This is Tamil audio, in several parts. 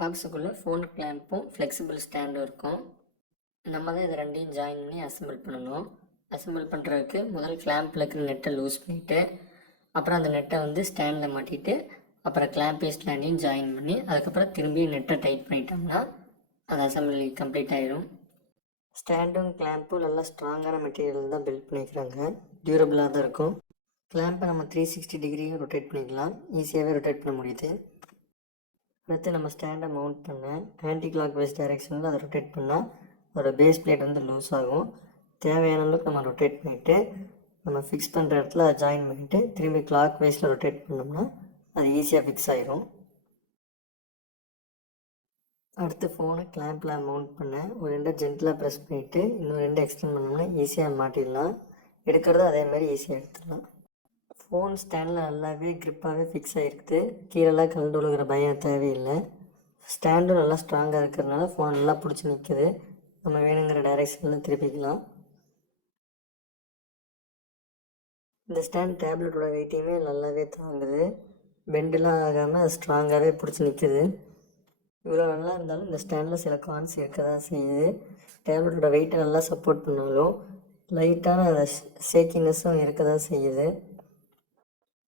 பாக்ஸுக்குள்ளே ஃபோன் கிளாம்பும் ஃப்ளெக்சிபிள் ஸ்டாண்டும் இருக்கும். நம்ம தான் இதை ரெண்டையும் ஜாயின் பண்ணி அசெம்பிள் பண்ணணும். அசெம்பிள் பண்ணுறதுக்கு முதல் கிளாம்பில் இருக்கிற நெட்டை லூஸ் பண்ணிவிட்டு அப்புறம் அந்த நெட்டை வந்து ஸ்டாண்டில் மாட்டிட்டு அப்புறம் கிளாம்பையும் ஸ்டாண்டையும் ஜாயின் பண்ணி அதுக்கப்புறம் திரும்பியும் நெட்டை டைட் பண்ணிட்டோம்னா அது அசெம்பிளி கம்ப்ளீட் ஆகிடும். ஸ்டாண்டும் கிளாம்பும் நல்லா ஸ்ட்ராங்கான மெட்டீரியல் தான் பில்ட் பண்ணிக்கிறாங்க. டியூரபிளாக தான் இருக்கும். கிளாம்பை நம்ம 360 டிகிரியும் ரொட்டேட் பண்ணிக்கலாம். ஈஸியாகவே ரொட்டேட் பண்ண முடியுது. அடுத்து நம்ம ஸ்டாண்டை மவுண்ட் பண்ண ஆன்டி கிளாக் வைஸ் டைரெக்ஷனில் அதை ரொட்டேட் பண்ணால் அதோட பேஸ் பிளேட் வந்து லூஸ் ஆகும். தேவையான அளவுக்கு நம்ம ரொட்டேட் பண்ணிவிட்டு நம்ம ஃபிக்ஸ் பண்ணுற இடத்துல அதை ஜாயின் பண்ணிவிட்டு திரும்பி கிளாக் வைஸில் ரொட்டேட் பண்ணோம்னா அது ஈஸியாக ஃபிக்ஸ் ஆகிரும். அடுத்து ஃபோனை கிளாம்பில் மவுண்ட் பண்ண ஒரு 2 ஜென்டலாக ப்ரெஸ் பண்ணிவிட்டு இன்னும் 2 எக்ஸ்டெண்ட் பண்ணோம்னா ஈஸியாக மாட்டிடலாம். எடுக்கிறது அதேமாதிரி ஈஸியாக எடுத்துடலாம். ஃபோன் ஸ்டாண்டில் நல்லாவே க்ரிப்பாகவே ஃபிக்ஸ் ஆகிருக்குது. கீழெல்லாம் கலந்து விழுகிற பயம் தேவையில்லை. ஸ்டாண்டும் நல்லா ஸ்ட்ராங்காக இருக்கிறதுனால ஃபோன் நல்லா பிடிச்சி நிற்குது. நம்ம வேணுங்கிற டைரெக்ஷனில் திருப்பிக்கலாம். இந்த ஸ்டாண்ட் டேப்லெட்டோட வெயிட்டையுமே நல்லாவே தாங்குது. பெண்டெலாம் ஆகாமல் அது ஸ்ட்ராங்காகவே பிடிச்சி நிற்குது. இவ்வளோ நல்லா இருந்தாலும் இந்த ஸ்டாண்டில் சில கான்ஸ் இருக்க தான் செய்யுது. டேப்லெட்டோட வெயிட்டை நல்லா சப்போர்ட் பண்ணாலும் லைட்டான ஷேக்கினஸும் இருக்க தான் செய்யுது.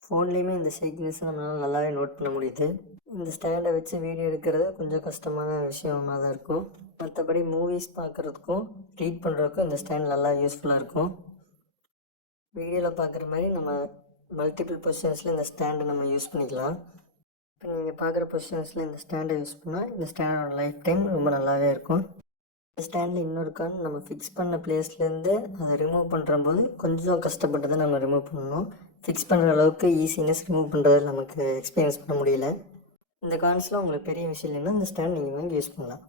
ஃபோன்லேயுமே இந்த ஷேக்கினஸை நம்மளால் நல்லாவே நோட் பண்ண முடியுது. இந்த ஸ்டாண்டை வச்சு வீடியோ எடுக்கிறது கொஞ்சம் கஷ்டமான விஷயமாக தான் இருக்கும். மற்றபடி மூவிஸ் பார்க்குறதுக்கும் ரீட் பண்ணுறதுக்கும் இந்த ஸ்டாண்ட் நல்லா யூஸ்ஃபுல்லாக இருக்கும். வீடியோவில் பார்க்குற மாதிரி நம்ம மல்டிபிள் பொசிஷன்ஸில் இந்த ஸ்டாண்டை நம்ம யூஸ் பண்ணிக்கலாம். இப்போ நீங்கள் பார்க்குற பொசிஷன்ஸில் இந்த ஸ்டாண்டை யூஸ் பண்ணால் இந்த ஸ்டாண்டோட லைஃப் டைம் ரொம்ப நல்லாவே இருக்கும். இந்த ஸ்டாண்டில் இன்னொரு கான் நம்ம ஃபிக்ஸ் பண்ண பிளேஸ்லேருந்து அதை ரிமூவ் பண்ணுறம்போது கொஞ்சம் கஷ்டப்பட்டு தான் நம்ம ரிமூவ் பண்ணணும். ஃபிக்ஸ் பண்ணுற அளவுக்கு ஈஸினஸ் ரிமூவ் பண்ணுறது நமக்கு எக்ஸ்பீரியன்ஸ் பண்ண முடியல. இந்த கான்ஸில் உங்களுக்கு பெரிய விஷயம் இல்லைன்னா இந்த ஸ்டாண்ட் நீங்கள் வாங்கி யூஸ் பண்ணலாம்.